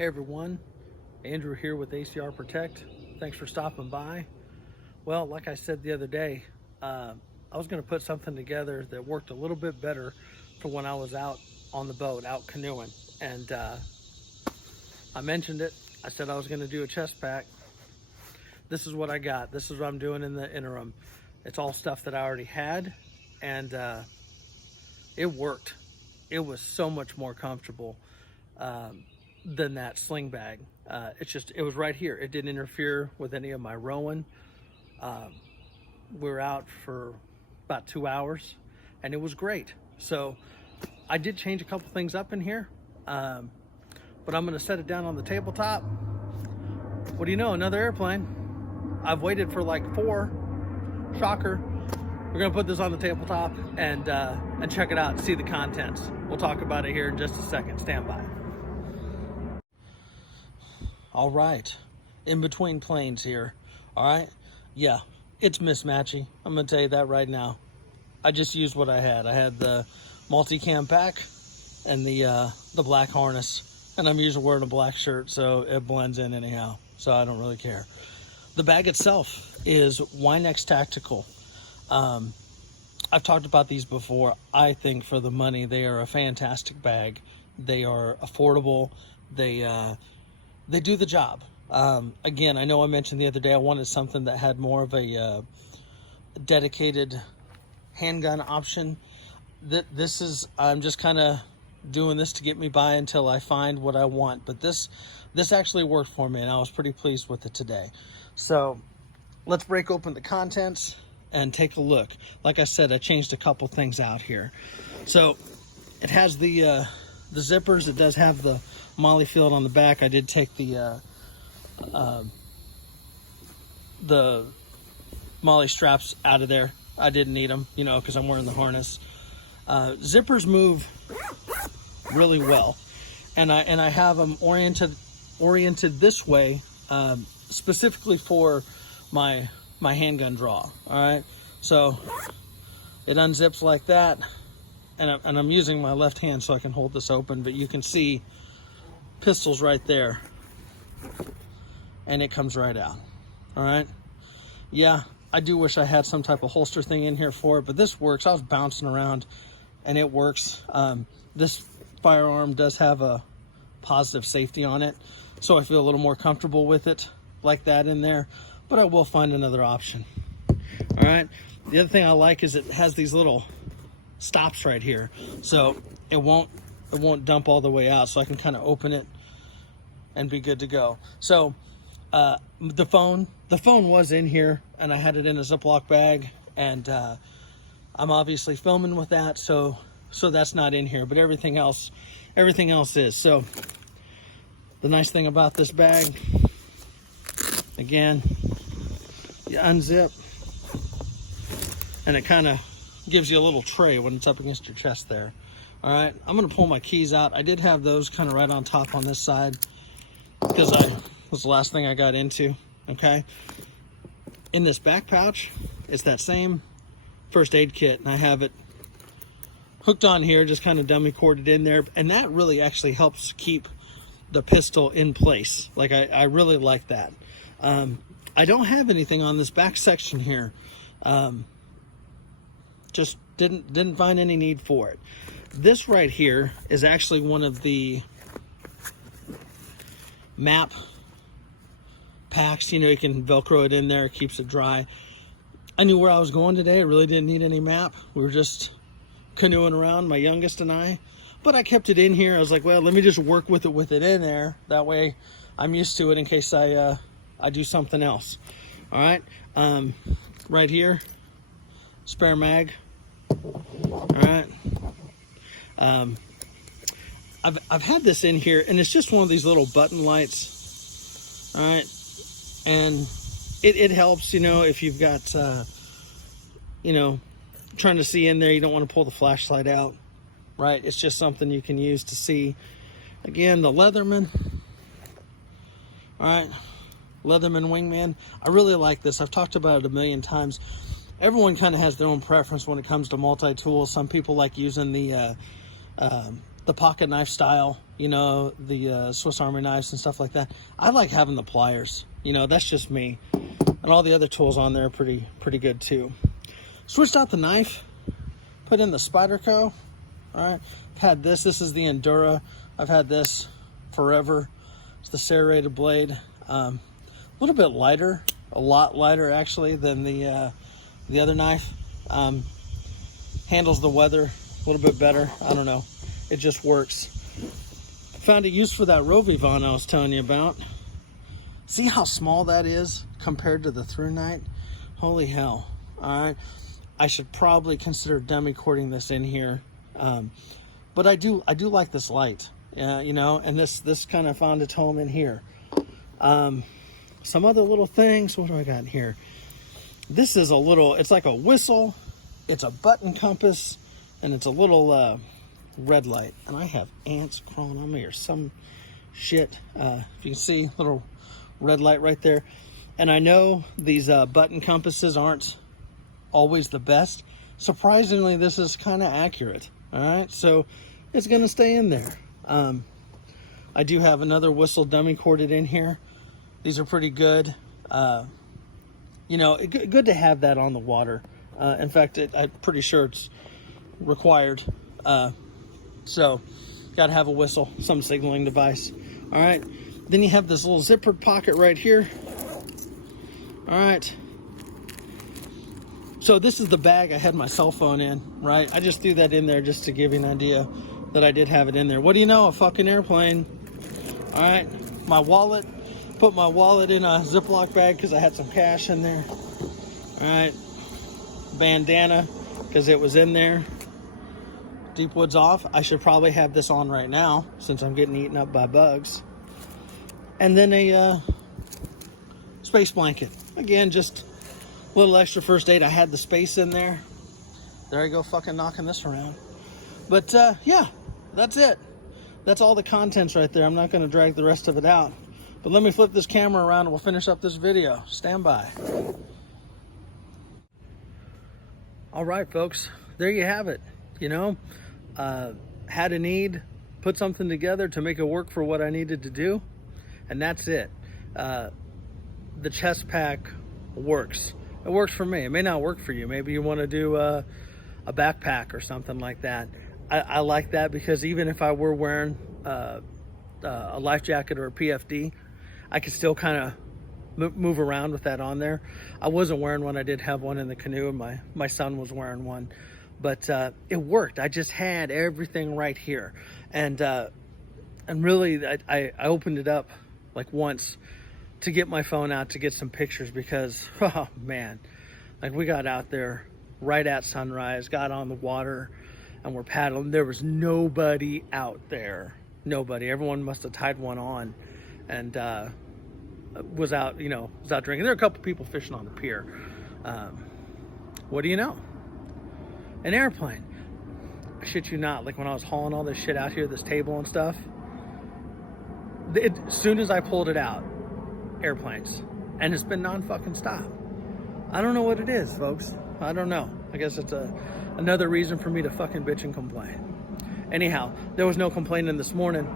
Hey everyone, Andrew here with ACR Protect. Thanks for stopping by. Well, like I said the other day, I was going to put something together that worked a little bit better for when I was out on the boat, out canoeing. And I mentioned it. I said I was going to do a chest pack. This is what I got. This is what I'm doing in the interim. It's all stuff that I already had, and it worked. It was so much more comfortable than that sling bag. It was right here. It didn't interfere with any of my rowing. We were out for about 2 hours and it was great. So I did change a couple things up in here, but I'm going to set it down on the tabletop. What do you know, another airplane. I've waited for like 4. Shocker. We're going to put this on the tabletop and check it out and see the contents. We'll talk about it here in just a second. Stand by. All right, in between planes here. All right, yeah, it's mismatchy. I'm gonna tell you that right now. I just used what I had. I had the multicam pack and the black harness, and I'm usually wearing a black shirt, so it blends in anyhow. So I don't really care. The bag itself is Winex Tactical. I've talked about these before. I think for the money, they are a fantastic bag. They are affordable. They do the job. Again, I know I mentioned the other day I wanted something that had more of a dedicated handgun option. I'm just kind of doing this to get me by until I find what I want. But this actually worked for me, and I was pretty pleased with it today. So let's break open the contents and take a look. Like I said, I changed a couple things out here. So it has the zippers. It does have the Molly field on the back. I did take the Molly straps out of there. I didn't need them, because I'm wearing the harness. Zippers move really well, and I have them oriented this way, specifically for my handgun draw. All right, so it unzips like that, and I'm using my left hand so I can hold this open, but you can see pistols right there, and it comes right out. All right, yeah, I do wish I had some type of holster thing in here for it, but this works. I was bouncing around and it works. This firearm does have a positive safety on it, so I feel a little more comfortable with it like that in there, but I will find another option. All right, the other thing I like is it has these little stops right here, so it won't dump all the way out, so I can kind of open it and be good to go. So the phone was in here, and I had it in a Ziploc bag, and I'm obviously filming with that, so that's not in here, but everything else is. So the nice thing about this bag, again, you unzip and it kind of gives you a little tray when it's up against your chest there. All right, I'm gonna pull my keys out. I did have those kind of right on top on this side because was the last thing I got into. Okay, in this back pouch, it's that same first aid kit, and I have it hooked on here, just kind of dummy corded in there, and that really actually helps keep the pistol in place. Like I really like that. I don't have anything on this back section here. Just didn't find any need for it. This right here is actually one of the map packs. You can Velcro it in there, it keeps it dry. I knew where I was going today. I really didn't need any map. We were just canoeing around, my youngest and I. But I kept it in here. I was like, well, let me just work with it in there. That way I'm used to it in case I do something else. All right. Right here, spare mag. All right. I've had this in here, and it's just one of these little button lights. All right, and it helps, if you've got trying to see in there, you don't want to pull the flashlight out, right? It's just something you can use to see. Again, the Leatherman. All right, Leatherman Wingman. I really like this. I've talked about it a million times. Everyone kind of has their own preference when it comes to multi-tools. Some people like using the the pocket knife style, you know, the Swiss Army knives and stuff like that. I like having the pliers, you know, that's just me. And all the other tools on there are pretty good too. Switched out the knife, put in the Spyderco. All right, I've had this is the Endura. I've had this forever. It's the serrated blade. A little bit lighter, a lot lighter actually than the other knife. Handles the weather a little bit better. I don't know, it just works. Found a use for that Rovivon I was telling you about. See how small that is compared to the through night? Holy hell. All right, I should probably consider dummy cording this in here. But I do like this light, you know, and this kind of found its home in here. Some other little things. What do I got in here? This is a little, it's like a whistle, it's a button compass, and it's a little red light. And I have ants crawling on me or some shit. If you can see, little red light right there. And I know these button compasses aren't always the best. Surprisingly, this is kind of accurate. All right, so it's gonna stay in there. I do have another whistle dummy corded in here. These are pretty good. You know, good to have that on the water. In fact, I'm pretty sure it's required. So, gotta have a whistle, some signaling device. All right, then you have this little zippered pocket right here. All right. So this is the bag I had my cell phone in, right? I just threw that in there just to give you an idea that I did have it in there. What do you know? A fucking airplane. All right, my wallet. Put my wallet in a Ziploc bag because I had some cash in there. All right, bandana because it was in there. Deep Woods off. I should probably have this on right now since I'm getting eaten up by bugs. And then a space blanket. Again, just a little extra first aid. I had the space in there. There I go, fucking knocking this around. But yeah, that's it. That's all the contents right there. I'm not going to drag the rest of it out. But let me flip this camera around and we'll finish up this video. Stand by. All right, folks. There you have it. You know, had a need, put something together to make it work for what I needed to do. And that's it. The chest pack works. It works for me. It may not work for you. Maybe you want to do a backpack or something like that. I like that because even if I were wearing a life jacket or a PFD, I could still kind of move around with that on there. I wasn't wearing one. I did have one in the canoe, and my son was wearing one. But it worked. I just had everything right here. And really, I opened it up like once to get my phone out to get some pictures because, oh man, like we got out there right at sunrise, got on the water, and we're paddling. There was nobody out there. Nobody. Everyone must have tied one on and was out, you know, was out drinking. There were a couple people fishing on the pier. What do you know? An airplane. I shit you not, like when I was hauling all this shit out here, this table and stuff, as soon as I pulled it out, airplanes. And it's been non-fucking stop. I don't know what it is, folks. I don't know. I guess it's another reason for me to fucking bitch and complain. Anyhow, there was no complaining this morning.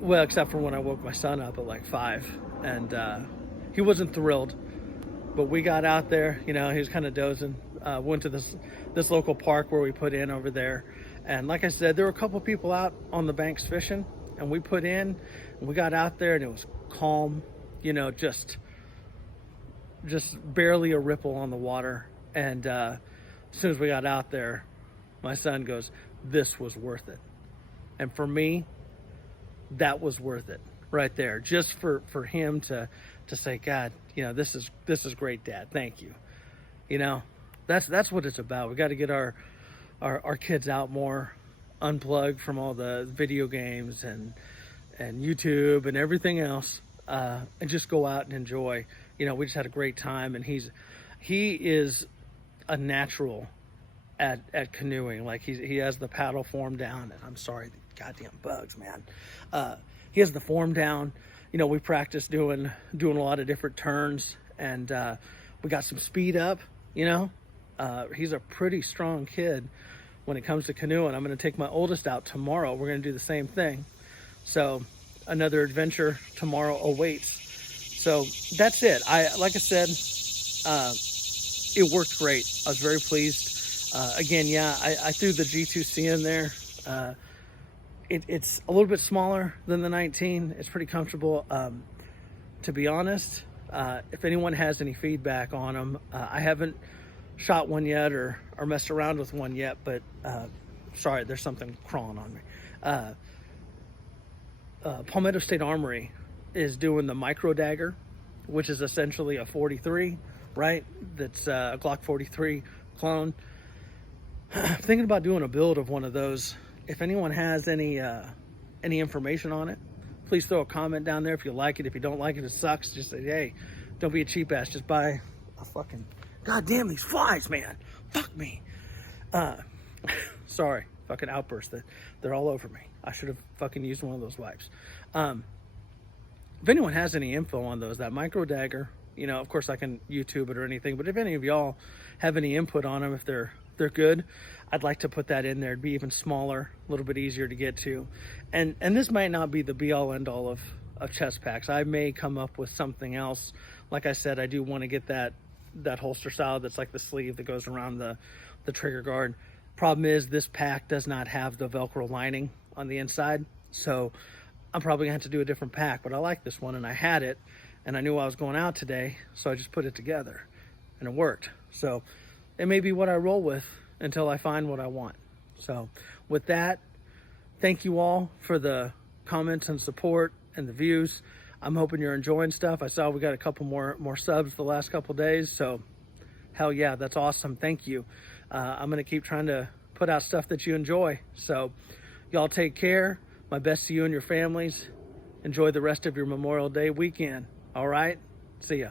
Well, except for when I woke my son up at like 5. And he wasn't thrilled. But we got out there, you know, he was kind of dozing. Went to this local park where we put in over there. And like I said, there were a couple people out on the banks fishing. And we put in, and we got out there, and it was calm, you know, just barely a ripple on the water. And as soon as we got out there, my son goes, "This was worth it." And for me, that was worth it right there, just for him to say, "God, you know, this is great, Dad. Thank you." You know, that's what it's about. We got to get our kids out more, unplugged from all the video games and YouTube and everything else, and just go out and enjoy. You know, we just had a great time, and he is a natural at canoeing. Like he has the paddle form down, and I'm sorry, the goddamn bugs, man. He has the form down. You know, we practiced doing a lot of different turns, and we got some speed up. You know, he's a pretty strong kid when it comes to canoeing. I'm going to take my oldest out tomorrow. We're going to do the same thing. So another adventure tomorrow awaits. So that's it. Like I said, it worked great. I was very pleased. Again, yeah, I threw the G2C in there. It's a little bit smaller than the 19. It's pretty comfortable. To be honest, if anyone has any feedback on them, I haven't shot one yet or messed around with one yet, but sorry, there's something crawling on me. Palmetto State Armory is doing the micro dagger, which is essentially a 43, right? That's a Glock 43 clone. I'm thinking about doing a build of one of those. If anyone has any information on it, please throw a comment down there if you like it. If you don't like it, it sucks. Just say, hey, don't be a cheap ass. Just buy a fucking... God damn these flies, man. Fuck me. Sorry, fucking outburst. They're all over me. I should have fucking used one of those wipes. If anyone has any info on those, that micro dagger, you know, of course I can YouTube it or anything, but if any of y'all have any input on them, if they're good, I'd like to put that in there. It'd be even smaller, a little bit easier to get to. And this might not be the be all end all of chest packs. I may come up with something else. Like I said, I do want to get that holster style that's like the sleeve that goes around the trigger guard. Problem is, this pack does not have the Velcro lining on the inside, so I'm probably gonna have to do a different pack. But I like this one, and I had it, and I knew I was going out today, so I just put it together, and it worked. So it may be what I roll with until I find what I want. So with that, thank you all for the comments and support and the views. I'm hoping you're enjoying stuff. I saw we got a couple more subs the last couple days, so hell yeah, that's awesome. Thank you. I'm gonna keep trying to put out stuff that you enjoy. So y'all take care. My best to you and your families. Enjoy the rest of your Memorial Day weekend. All right, see ya.